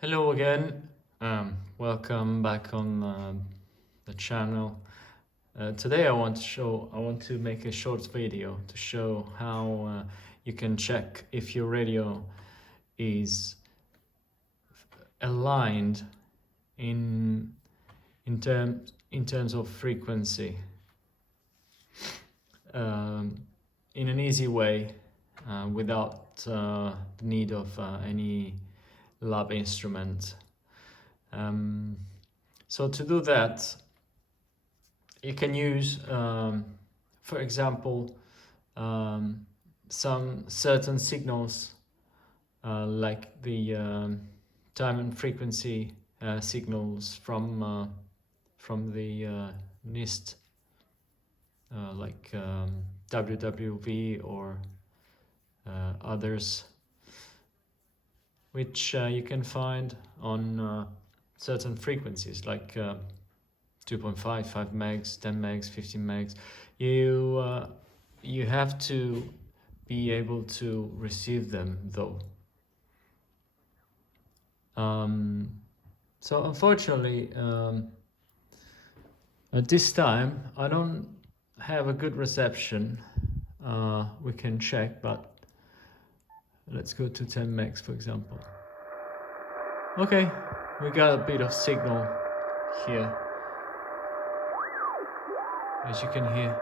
Hello again. Welcome back on the channel. Today I want to make a short video to show how you can check if your radio is aligned in terms of frequency in an easy way without the need of any lab instrument. So to do that, you can use, for example, some certain signals like the time and frequency signals from the NIST, like WWV or others, which you can find on certain frequencies like 2.5, 5 megs, 10 megs, 15 megs. You have to be able to receive them though. So unfortunately, at this time I don't have a good reception. We can check, but let's go to 10 megs, for example. Okay, we got a bit of signal here, as you can hear.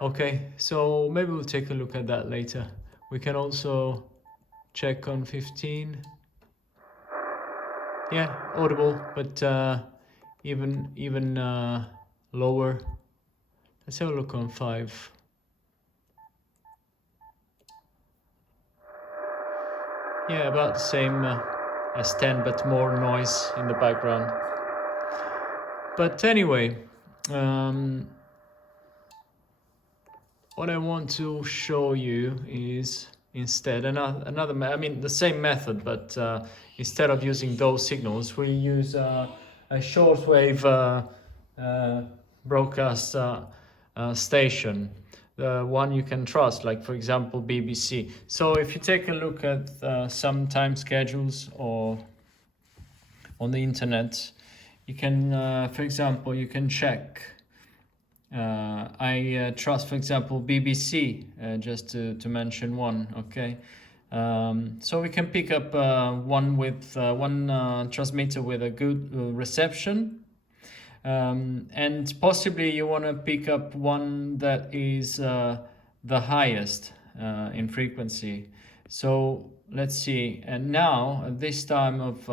Okay, so maybe we'll take a look at that later. We can also check on 15. Yeah, audible, but even lower. Let's have a look on 5. Yeah, about the same as 10, but more noise in the background. But anyway, what I want to show you is instead the same method, but instead of using those signals, we use a shortwave broadcast station, the one you can trust, like for example BBC. So if you take a look at some time schedules or on the internet, you can, for example, you can check. I trust, for example, BBC, just to mention one. Okay, so we can pick up one with one transmitter with a good reception. And possibly you want to pick up one that is the highest in frequency. So let's see. And now at this time of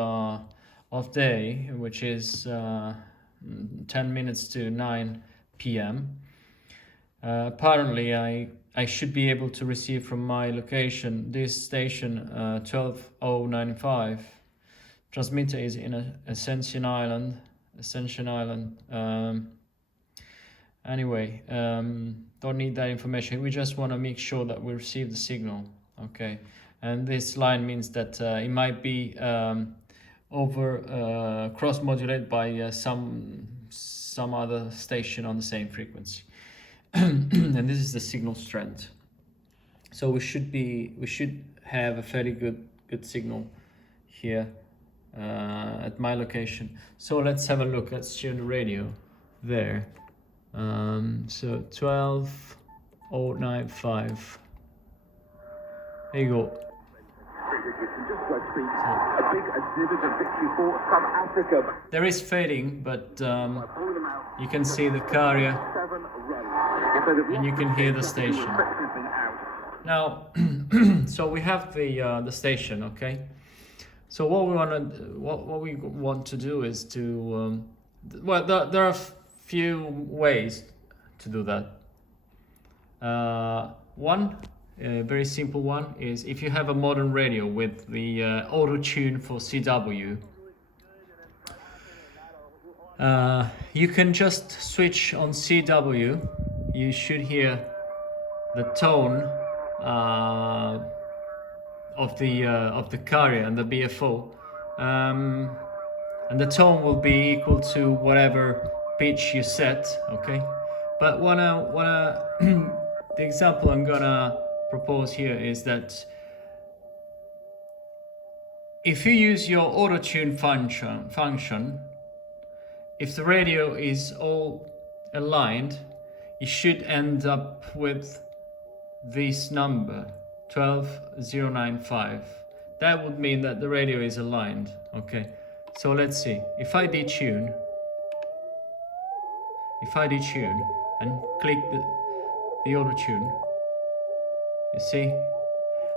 day, which is 10 minutes to 9 p.m. Apparently, I should be able to receive from my location this station 12095. Transmitter is in Ascension Island. Anyway, don't need that information. We just want to make sure that we receive the signal. Okay, and this line means that it might be over cross modulated by some other station on the same frequency. And this is the signal strength. So we should have a fairly good signal here at my location. So let's have a look. Let's tune the radio there. So 12095. There you go. There is fading, but you can see the carrier and you can hear the station. Now, so we have the station, okay? So what we want to do is to well, there are a few ways to do that. One very simple one is if you have a modern radio with the auto tune for CW, you can just switch on CW. You should hear the tone of the carrier and the BFO, and the tone will be equal to whatever pitch you set. Okay, but the example I'm gonna propose here is that if you use your auto-tune function, if the radio is all aligned, you should end up with this number 12095. That would mean that the radio is aligned. Okay, so let's see. If I detune and click the auto tune, you see,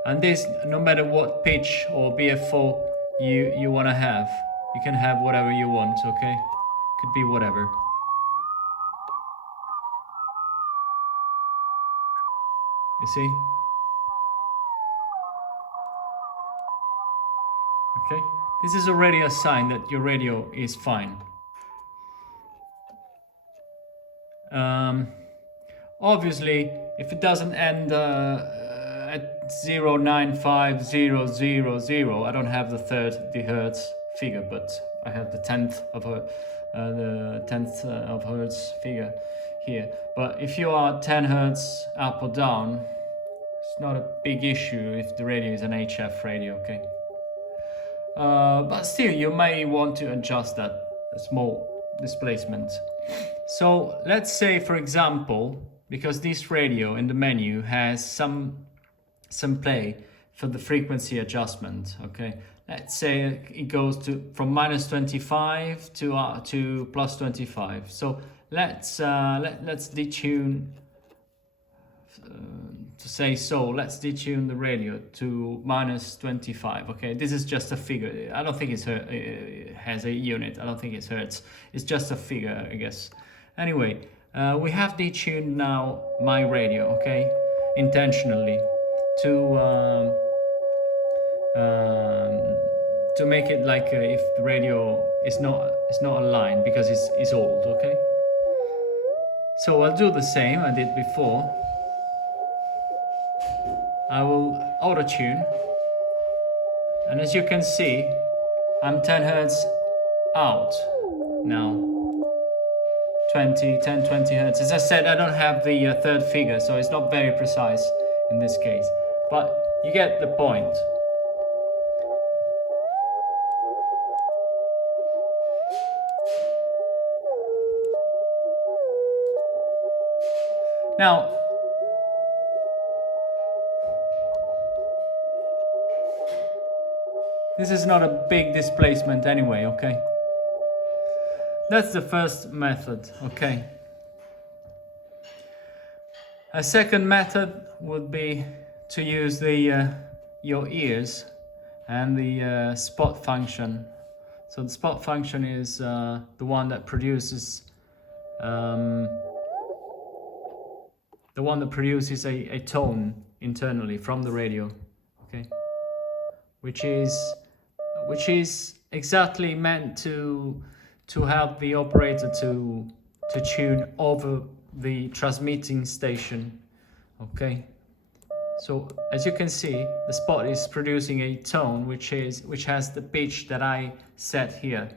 and this, no matter what pitch or BF4 you want to have, you can have whatever you want. Okay, could be whatever. You see? Okay, this is already a sign that your radio is fine. Obviously, if it doesn't end at 0.95000, I don't have the 30 hertz figure, but I have the tenth of hertz figure here. But if you are 10 hertz up or down, it's not a big issue if the radio is an HF radio, okay? But still, you may want to adjust that small displacement. So let's say, for example, because this radio in the menu has some play for the frequency adjustment, okay? Let's say it goes from -25 to +25. So let's detune. To say so, let's detune the radio to -25. Okay, this is just a figure. I don't think it has a unit. I don't think it's hertz. It's just a figure, I guess. Anyway, we have detuned now my radio, okay, intentionally to make it like if the radio is not aligned because it's old, okay. So I'll do the same I did before. I will auto tune, and as you can see, I'm 10 hertz out now. 10, 20 hertz. As I said, I don't have the third figure, so it's not very precise in this case, but you get the point. Now, this is not a big displacement anyway, okay? That's the first method, okay? A second method would be to use your ears and the spot function. So the spot function is the one that produces a tone internally from the radio, okay? Which is exactly meant to help the operator to tune over the transmitting station, okay? So as you can see, the spot is producing a tone which has the pitch that I set here.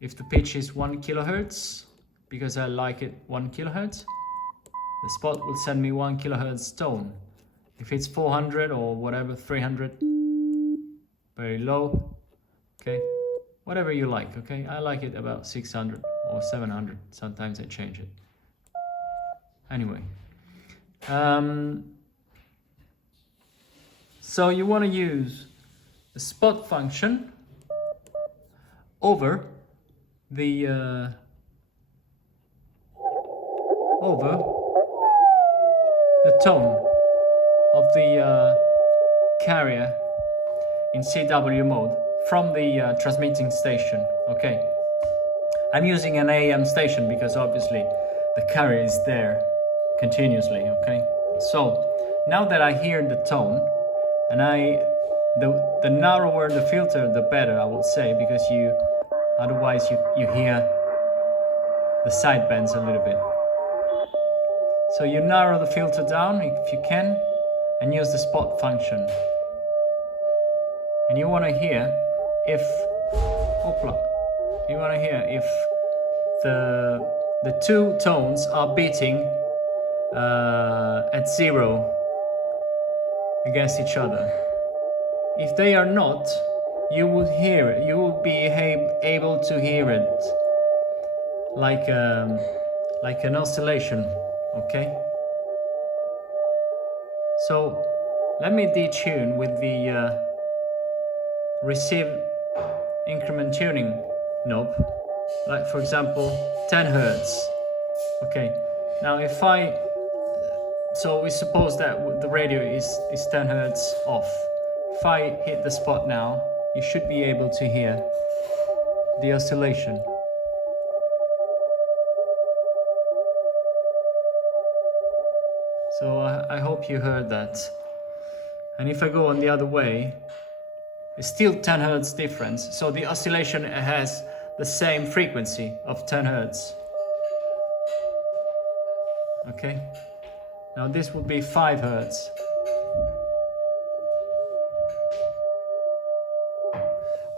If the pitch is 1 kilohertz, because I like it 1 kilohertz, the spot will send me 1 kilohertz tone. If it's 400 or whatever, 300, very low, okay, whatever you like, okay? I like it about 600 or 700, sometimes I change it. Anyway, so you want to use the spot function over the tone of the carrier in CW mode from the transmitting station, okay? I'm using an AM station because obviously the carrier is there continuously, okay? So now that I hear the tone, and the narrower the filter, the better, I would say, because otherwise you hear the sidebands a little bit. So you narrow the filter down if you can, and use the spot function. And you want to hear if the two tones are beating at 0 against each other. If they are not, you would hear it. You will be able to hear it like an oscillation. Okay. So let me detune with the receive increment tuning knob, like for example 10 Hertz. Okay, now if so we suppose that the radio is 10 Hertz off. If I hit the spot now, you should be able to hear the oscillation. So I hope you heard that. And if I go on the other way, it's still 10 Hertz difference. So the oscillation has the same frequency of 10 Hertz. Okay. Now this would be 5 Hertz.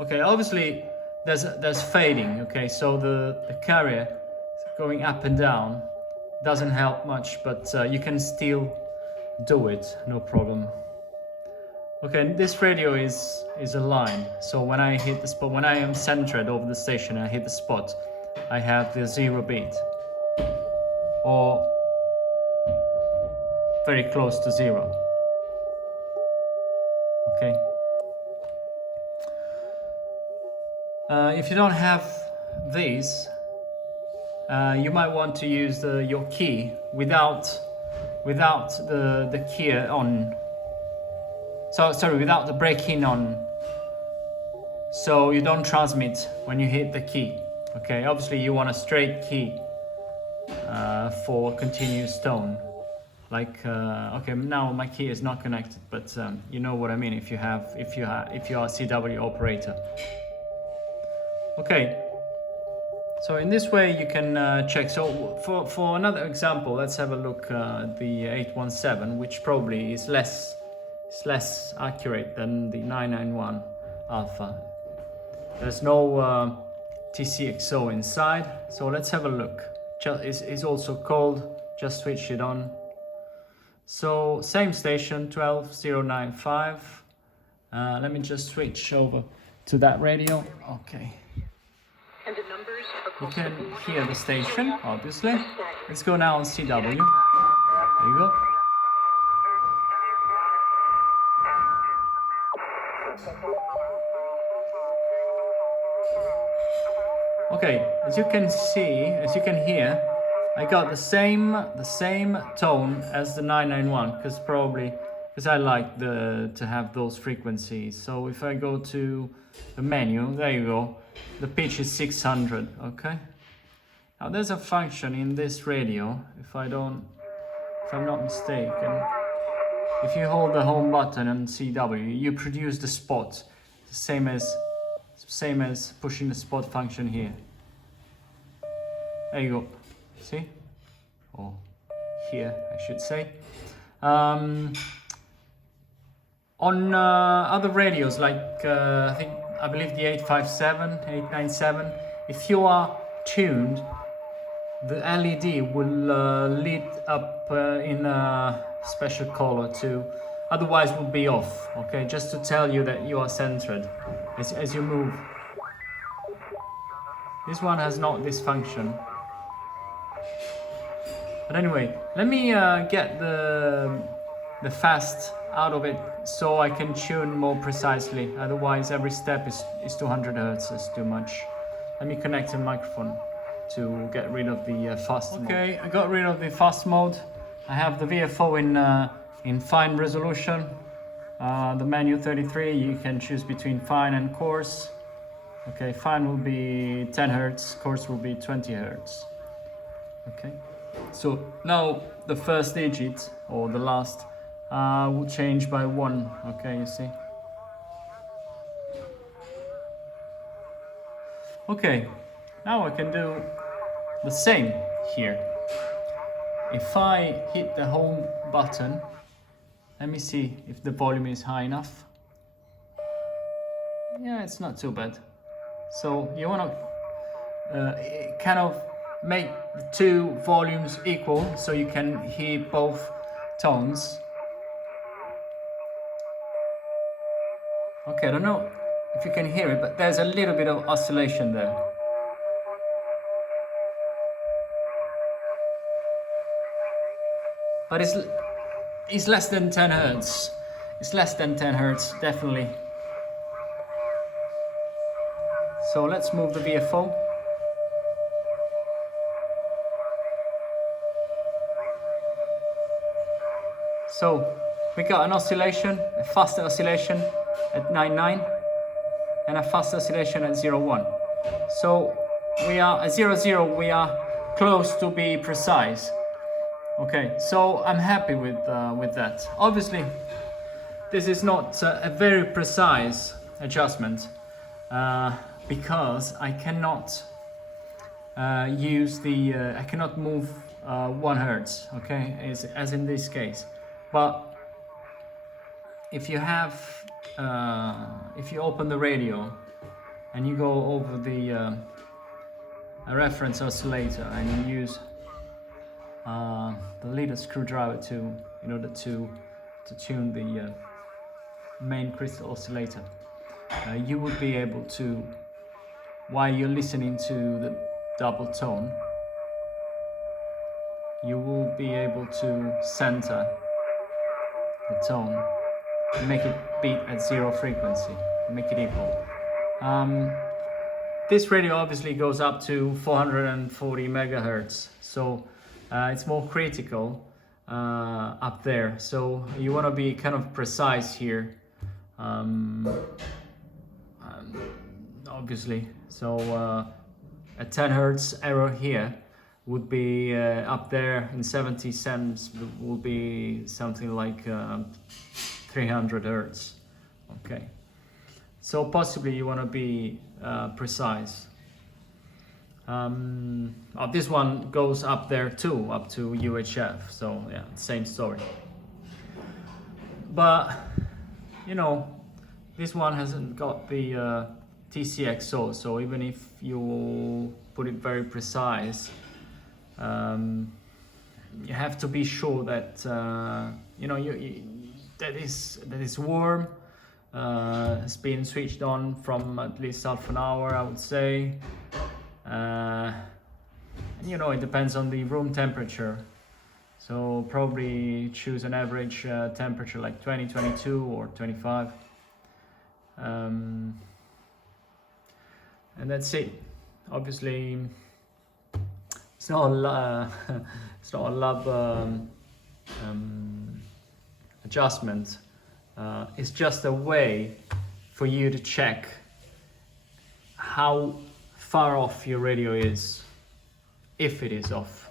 Okay, obviously there's fading. Okay, so the carrier going up and down doesn't help much, but you can still do it, no problem. Okay, this radio is aligned, so when I hit the spot, when I am centered over the station and I hit the spot, I have the 0 beat, or very close to 0. Okay. If you don't have these, you might want to use your key without the key on. So sorry, without the break-in on. So you don't transmit when you hit the key. Okay, obviously you want a straight key for continuous tone. Like okay, now my key is not connected, but you know what I mean. If you are a CW operator. Okay. So in this way you can check. So for another example, let's have a look at the 817, which probably is less accurate than the 991 alpha. There's no TCXO inside, so let's have a look. It's also cold, just switch it on. So same station, 12095. Let me just switch over to that radio. Okay. You can hear the station, obviously. Let's go now on CW. There you go. Okay, as you can see, as you can hear, I got the same tone as the 991, because I like to have those frequencies. So if I go to the menu, there you go. The pitch is 600. Okay. Now there's a function in this radio, if I'm not mistaken. If you hold the home button on CW, you produce the spot, the same as pushing the spot function here. There you go. See? Or here, I should say. On other radios, like I believe the 857, 897, if you are tuned, the LED will lit up in a special color too. Otherwise, it will be off. Okay, just to tell you that you are centered as you move. This one has not this function. But anyway, let me get the fast out of it so I can tune more precisely. Otherwise, every step is 200 Hertz. It's too much. Let me connect the microphone to get rid of the fast mode. Okay, I got rid of the fast mode. I have the VFO in fine resolution. The menu 33, you can choose between fine and coarse. Okay, fine will be 10 Hertz, coarse will be 20 Hertz. Okay, so now the first digit, or the last, will change by 1. Okay, you see. Okay, now I can do the same here. If I hit the home button, let me see if the volume is high enough. Yeah, it's not too bad. So you want to kind of make the two volumes equal so you can hear both tones. Okay, I don't know if you can hear it, but there's a little bit of oscillation there. But it's less than 10 hertz. It's less than 10 hertz, definitely. So let's move the VFO. So we got an oscillation, a fast oscillation at 99 and a fast oscillation at 01. So we are at 00, we are close to be precise. Okay, so I'm happy with that. Obviously, this is not a very precise adjustment because I cannot I cannot move 1 hertz. Okay, as in this case. But if you have, if you open the radio and you go over the a reference oscillator and you use the little screwdriver in order to tune the main crystal oscillator, you would be able to, while you're listening to the double tone, you will be able to center the tone and make it beat at 0 frequency, make it equal. This radio obviously goes up to 440 megahertz, so it's more critical up there. So you want to be kind of precise here, obviously. So a 10 hertz error here would be up there in 70 cents, will be something like 300 hertz. Okay, so possibly you want to be precise. This one goes up there too, up to UHF, so yeah, same story. But you know, this one hasn't got the TCXO, so even if you put it very precise, you have to be sure that you know that is warm. It's been switched on from at least half an hour, I would say. And you know, it depends on the room temperature, so probably choose an average temperature like 20, 22 or 25, and that's it. Obviously it's not a lab adjustment. It's just a way for you to check how far off your radio is, if it is off,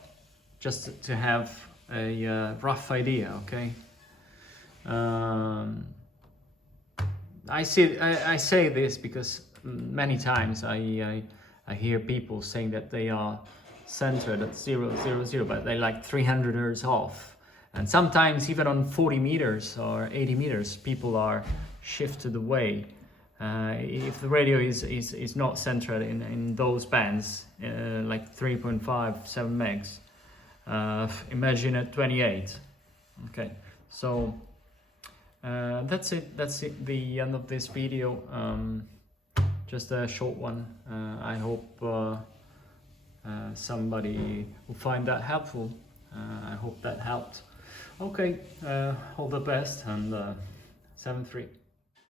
just to have a rough idea. Okay. I say this because many times I hear people saying that they are centered at 000, but they're like 300 hertz off, and sometimes even on 40 meters or 80 meters people are shifted away. If the radio is not centered in those bands, like 3.5, 7 megs, imagine at 28. Okay, so that's it, the end of this video. Just a short one. I hope somebody will find that helpful. I hope that helped. Okay, all the best, and 7-3.